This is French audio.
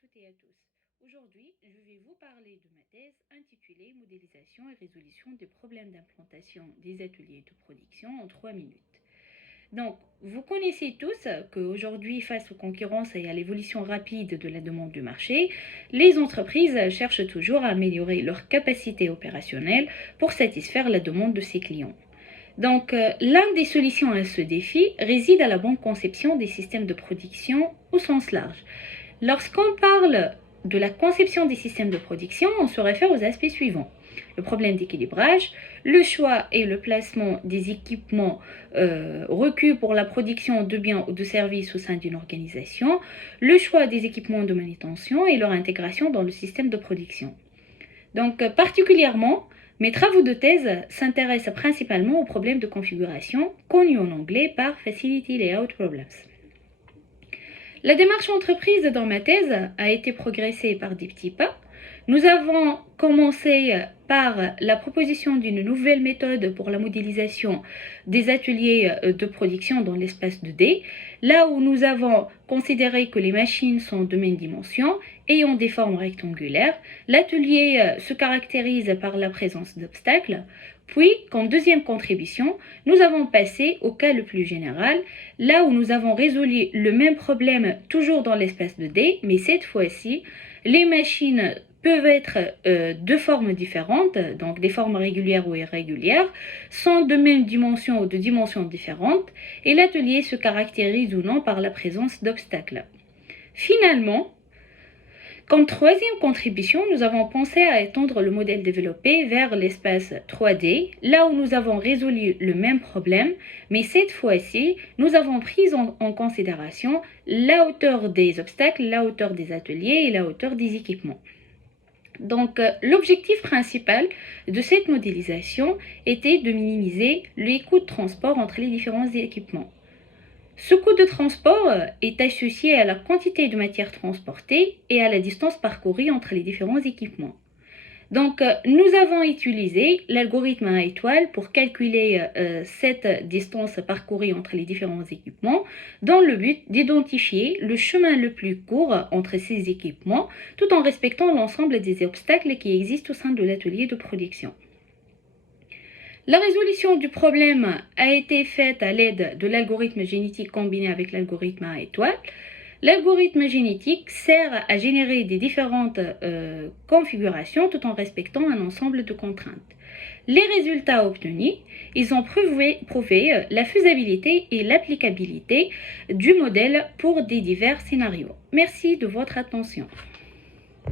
toutes et à tous. Aujourd'hui, je vais vous parler de ma thèse intitulée Modélisation et résolution des problèmes d'implantation des ateliers de production en 3 minutes. Donc, vous connaissez tous qu'aujourd'hui, face aux concurrences et à l'évolution rapide de la demande du marché, les entreprises cherchent toujours à améliorer leur capacité opérationnelle pour satisfaire la demande de ses clients. Donc, l'une des solutions à ce défi réside à la bonne conception des systèmes de production au sens large. Lorsqu'on parle de la conception des systèmes de production, on se réfère aux aspects suivants. Le problème d'équilibrage, le choix et le placement des équipements requis pour la production de biens ou de services au sein d'une organisation, le choix des équipements de manutention et leur intégration dans le système de production. Donc, particulièrement, mes travaux de thèse s'intéressent principalement aux problèmes de configuration, connus en anglais par Facility Layout Problems. La démarche entreprise dans ma thèse a été progressée par des petits pas. Nous avons commencé par la proposition d'une nouvelle méthode pour la modélisation des ateliers de production dans l'espace 2D, là où nous avons considéré que les machines sont de même dimension, ayant des formes rectangulaires. L'atelier se caractérise par la présence d'obstacles. Puis, comme deuxième contribution, nous avons passé au cas le plus général, là où nous avons résolu le même problème toujours dans l'espace 2D, mais cette fois-ci, les machines peuvent être de formes différentes, donc des formes régulières ou irrégulières, sont de même dimension ou de dimensions différentes, et l'atelier se caractérise ou non par la présence d'obstacles. Finalement, comme troisième contribution, nous avons pensé à étendre le modèle développé vers l'espace 3D, là où nous avons résolu le même problème, mais cette fois-ci, nous avons pris en considération la hauteur des obstacles, la hauteur des ateliers et la hauteur des équipements. Donc, l'objectif principal de cette modélisation était de minimiser les coûts de transport entre les différents équipements. Ce coût de transport est associé à la quantité de matière transportée et à la distance parcourue entre les différents équipements. Donc, nous avons utilisé l'algorithme à étoile pour calculer cette distance parcourue entre les différents équipements dans le but d'identifier le chemin le plus court entre ces équipements tout en respectant l'ensemble des obstacles qui existent au sein de l'atelier de production. La résolution du problème a été faite à l'aide de l'algorithme génétique combiné avec l'algorithme à étoile. L'algorithme génétique sert à générer des différentes configurations tout en respectant un ensemble de contraintes. Les résultats obtenus, ils ont prouvé la faisabilité et l'applicabilité du modèle pour des divers scénarios. Merci de votre attention.